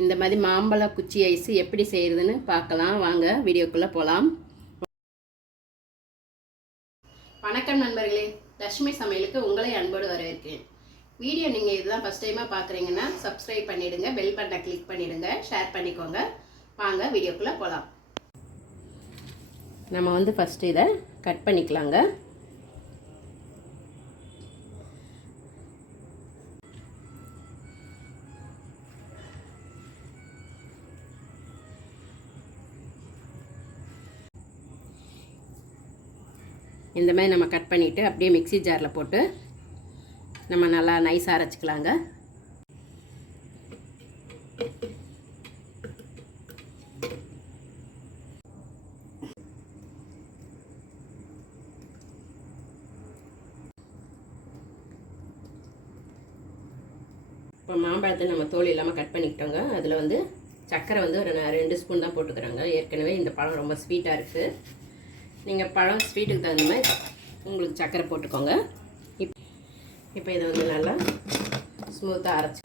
இந்த மாதிரி மாம்பழ குச்சி ஐஸ் எப்படி செய்கிறதுன்னு பார்க்கலாம். வாங்க வீடியோக்குள்ளே போகலாம். வணக்கம் நண்பர்களே, லட்சுமி சமையலுக்கு உங்களை அன்போடு வரவேற்கிறேன். வீடியோ நீங்கள் இதுதான் ஃபஸ்ட் டைமாக பார்க்குறீங்கன்னா சப்ஸ்கிரைப் பண்ணிவிடுங்க, பெல் பட்டனை கிளிக் பண்ணிவிடுங்க, ஷேர் பண்ணிக்கோங்க. வாங்க வீடியோக்குள்ளே போகலாம். நம்ம ஃபஸ்ட்டு இதை கட் பண்ணிக்கலாங்க. இந்த மாதிரி நம்ம கட் பண்ணிவிட்டு அப்படியே மிக்ஸி ஜாரில் போட்டு நம்ம நல்லா நைஸாக அரைச்சிக்கலாங்க. இப்போ மாம்பழத்தை நம்ம தோல் இல்லாமல் கட் பண்ணிக்கிட்டோங்க. அதில் சர்க்கரை ஒரு 2 ஸ்பூன் தான் போட்டுக்கிறாங்க. ஏற்கனவே இந்த பழம் ரொம்ப ஸ்வீட்டாக இருக்குது. நீங்கள் பழம் ஸ்வீட்டுக்கு தகுந்த மாதிரி உங்களுக்கு சர்க்கரை போட்டுக்கோங்க. இப்போ இதை நல்லா ஸ்மூத்தாக அரைச்சி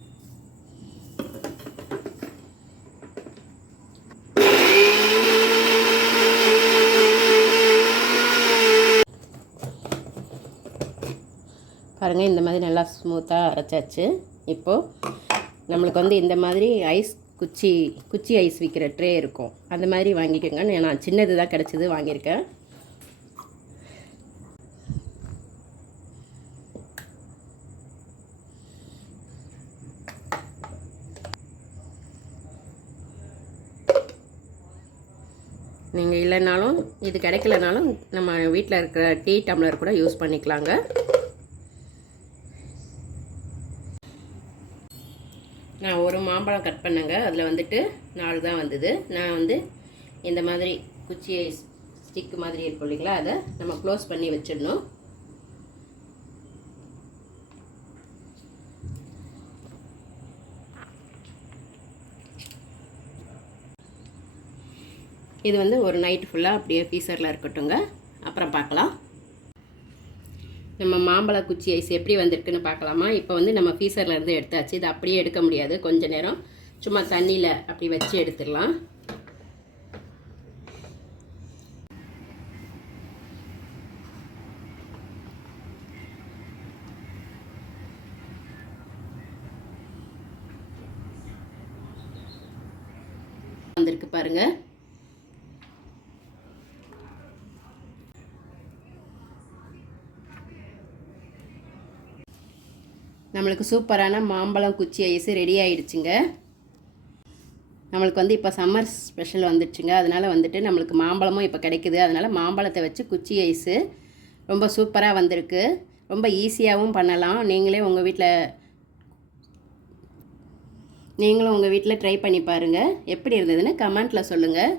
பாருங்கள். இந்த மாதிரி நல்லா ஸ்மூத்தாக அரைச்சாச்சு. இப்போது நம்மளுக்கு இந்த மாதிரி குச்சி ஐஸ் விற்கிற ட்ரே இருக்கும், அந்த மாதிரி வாங்கிக்கோங்க. நான் சின்னது தான் கிடச்சிது, வாங்கியிருக்கேன். நீங்கள் இல்லைனாலும், இது கிடைக்கலனாலும் நம்ம வீட்டில் இருக்கிற டீ டம்ளர் கூட யூஸ் பண்ணிக்கலாங்க. நான் ஒரு மாம்பழம் கட் பண்ணேங்க. அதில் 4 தான் வந்தது. நான் இந்த மாதிரி குச்சி ஐஸ் ஸ்டிக் மாதிரி இருக்கும் இல்லைங்களா, அதை நம்ம க்ளோஸ் பண்ணி வச்சிடணும். இது ஒரு நைட்டு ஃபுல்லாக அப்படியே ஃப்ரீசரில் இருக்கட்டுங்க. அப்புறம் பார்க்கலாம். நம்ம மாம்பழ குச்சி ஐஸ் எப்படி வந்திருக்குன்னு பார்க்கலாமா? இப்போ நம்ம ஃப்ரீசரில் இருந்து எடுத்தாச்சு. இது அப்படியே எடுக்க முடியாது, கொஞ்ச நேரம் சும்மா தண்ணியில் அப்படி வச்சு எடுத்துடலாம். வந்திருக்கு பாருங்கள். நம்மளுக்கு சூப்பரான மாம்பழம் குச்சி ஐஸ் ரெடி ஆகிடுச்சுங்க. நம்மளுக்கு இப்போ சம்மர் ஸ்பெஷல் வந்துடுச்சுங்க. அதனால் நம்மளுக்கு மாம்பழமும் இப்போ கிடைக்குது. அதனால் மாம்பழத்தை வச்சு குச்சி ஐஸு ரொம்ப சூப்பராக வந்திருக்கு. ரொம்ப ஈஸியாகவும் பண்ணலாம். நீங்களும் உங்கள் வீட்டில் ட்ரை பண்ணி பாருங்கள். எப்படி இருந்ததுன்னு கமெண்ட்டில் சொல்லுங்கள்.